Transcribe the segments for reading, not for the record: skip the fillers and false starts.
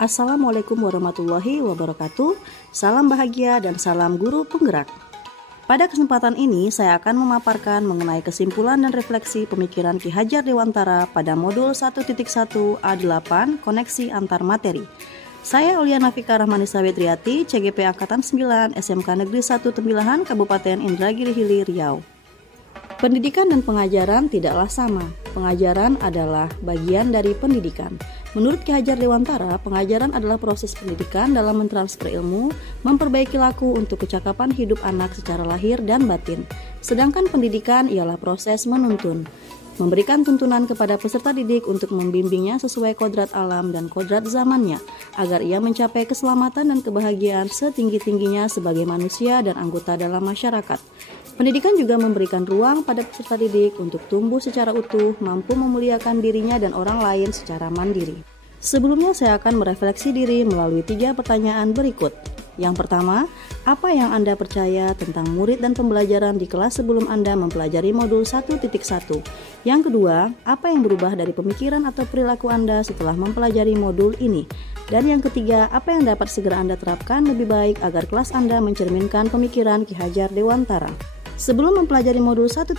Assalamualaikum warahmatullahi wabarakatuh. Salam bahagia dan salam guru penggerak. Pada kesempatan ini saya akan memaparkan mengenai kesimpulan dan refleksi pemikiran Ki Hajar Dewantara pada modul 1.1 A8 koneksi antar materi. Saya Aulia Nafika Rahmanisa Wetriati, CGP Angkatan 9, SMK Negeri 1 Tembilahan, Kabupaten Indragiri Hili, Riau. Pendidikan dan pengajaran tidaklah sama. Pengajaran adalah bagian dari pendidikan. Menurut Ki Hajar Dewantara, pengajaran adalah proses pendidikan dalam mentransfer ilmu, memperbaiki laku untuk kecakapan hidup anak secara lahir dan batin. Sedangkan pendidikan ialah proses menuntun, memberikan tuntunan kepada peserta didik untuk membimbingnya sesuai kodrat alam dan kodrat zamannya, agar ia mencapai keselamatan dan kebahagiaan setinggi-tingginya sebagai manusia dan anggota dalam masyarakat. Pendidikan juga memberikan ruang pada peserta didik untuk tumbuh secara utuh, mampu memuliakan dirinya dan orang lain secara mandiri. Sebelumnya saya akan merefleksi diri melalui 3 pertanyaan berikut. Yang pertama, apa yang Anda percaya tentang murid dan pembelajaran di kelas sebelum Anda mempelajari modul 1.1? Yang kedua, apa yang berubah dari pemikiran atau perilaku Anda setelah mempelajari modul ini? Dan yang ketiga, apa yang dapat segera Anda terapkan lebih baik agar kelas Anda mencerminkan pemikiran Ki Hajar Dewantara? Sebelum mempelajari modul 1.1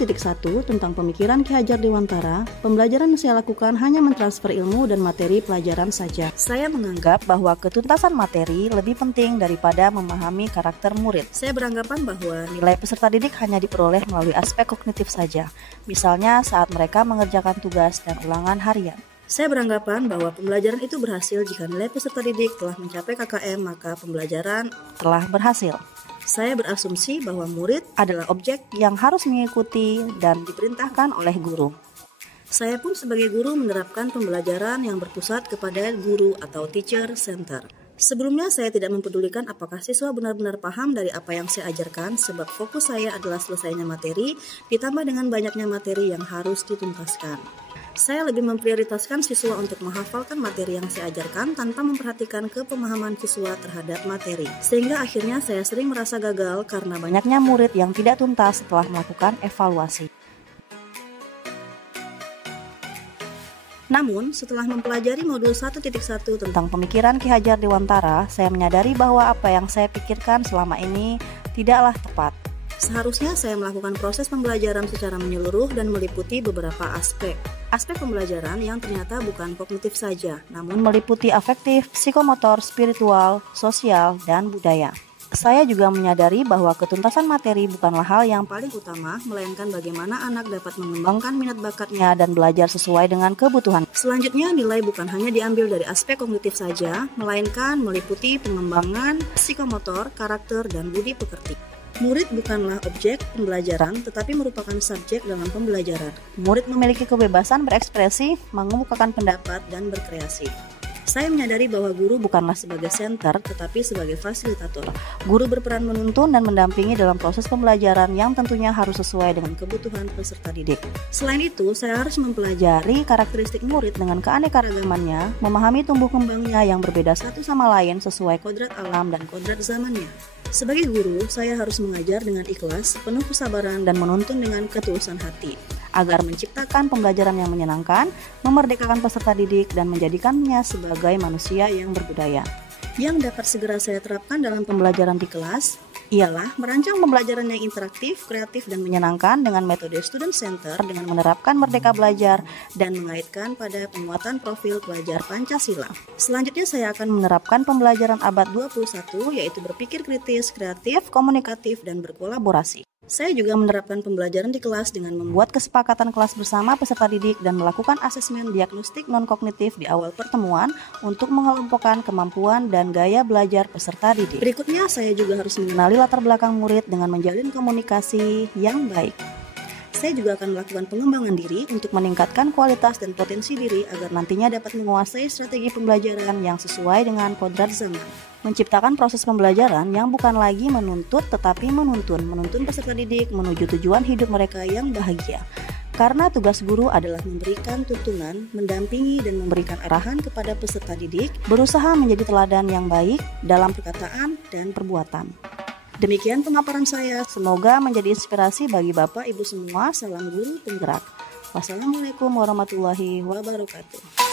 tentang pemikiran Ki Hajar Dewantara, pembelajaran yang saya lakukan hanya mentransfer ilmu dan materi pelajaran saja. Saya menganggap bahwa ketuntasan materi lebih penting daripada memahami karakter murid. Saya beranggapan bahwa nilai peserta didik hanya diperoleh melalui aspek kognitif saja, misalnya saat mereka mengerjakan tugas dan ulangan harian. Saya beranggapan bahwa pembelajaran itu berhasil jika nilai peserta didik telah mencapai KKM, maka pembelajaran telah berhasil. Saya berasumsi bahwa murid adalah objek yang harus mengikuti dan diperintahkan oleh guru. Saya pun sebagai guru menerapkan pembelajaran yang berpusat kepada guru atau teacher center. Sebelumnya saya tidak mempedulikan apakah siswa benar-benar paham dari apa yang saya ajarkan, sebab fokus saya adalah selesainya materi ditambah dengan banyaknya materi yang harus dituntaskan. Saya lebih memprioritaskan siswa untuk menghafalkan materi yang saya ajarkan tanpa memperhatikan kepemahaman siswa terhadap materi. Sehingga akhirnya saya sering merasa gagal karena banyaknya murid yang tidak tuntas setelah melakukan evaluasi. Namun, setelah mempelajari modul 1.1 tentang pemikiran Ki Hajar Dewantara, saya menyadari bahwa apa yang saya pikirkan selama ini tidaklah tepat. Seharusnya saya melakukan proses pembelajaran secara menyeluruh dan meliputi beberapa aspek. Aspek pembelajaran yang ternyata bukan kognitif saja, namun meliputi afektif, psikomotor, spiritual, sosial, dan budaya. Saya juga menyadari bahwa ketuntasan materi bukanlah hal yang paling utama, melainkan bagaimana anak dapat mengembangkan minat bakatnya dan belajar sesuai dengan kebutuhan. Selanjutnya, nilai bukan hanya diambil dari aspek kognitif saja, melainkan meliputi pengembangan psikomotor, karakter, dan budi pekerti. Murid bukanlah objek pembelajaran, tetapi merupakan subjek dalam pembelajaran. Murid memiliki kebebasan berekspresi, mengemukakan pendapat, dan berkreasi. Saya menyadari bahwa guru bukanlah sebagai center, tetapi sebagai fasilitator. Guru berperan menuntun dan mendampingi dalam proses pembelajaran yang tentunya harus sesuai dengan kebutuhan peserta didik. Selain itu, saya harus mempelajari karakteristik murid dengan keanekaragamannya, memahami tumbuh kembangnya yang berbeda satu sama lain sesuai kodrat alam dan kodrat zamannya. Sebagai guru, saya harus mengajar dengan ikhlas, penuh kesabaran, dan menuntun dengan ketulusan hati, agar menciptakan pembelajaran yang menyenangkan, memerdekakan peserta didik, dan menjadikannya sebagai manusia yang berbudaya. Yang dapat segera saya terapkan dalam pembelajaran di kelas ialah merancang pembelajaran yang interaktif, kreatif, dan menyenangkan dengan metode student center dengan menerapkan merdeka belajar dan mengaitkan pada penguatan profil pelajar Pancasila. Selanjutnya saya akan menerapkan pembelajaran abad 21 yaitu berpikir kritis, kreatif, komunikatif, dan berkolaborasi. Saya juga menerapkan pembelajaran di kelas dengan membuat kesepakatan kelas bersama peserta didik dan melakukan asesmen diagnostik non-kognitif di awal pertemuan untuk mengelompokkan kemampuan dan gaya belajar peserta didik. Berikutnya, saya juga harus mengenali latar belakang murid dengan menjalin komunikasi yang baik. Saya juga akan melakukan pengembangan diri untuk meningkatkan kualitas dan potensi diri agar nantinya dapat menguasai strategi pembelajaran yang sesuai dengan kodrat zaman. Menciptakan proses pembelajaran yang bukan lagi menuntut tetapi menuntun peserta didik menuju tujuan hidup mereka yang bahagia. Karena tugas guru adalah memberikan tuntunan, mendampingi dan memberikan arahan kepada peserta didik, berusaha menjadi teladan yang baik dalam perkataan dan perbuatan. Demikian pemaparan saya, semoga menjadi inspirasi bagi Bapak Ibu semua. Salam guru penggerak. Wassalamualaikum warahmatullahi wabarakatuh.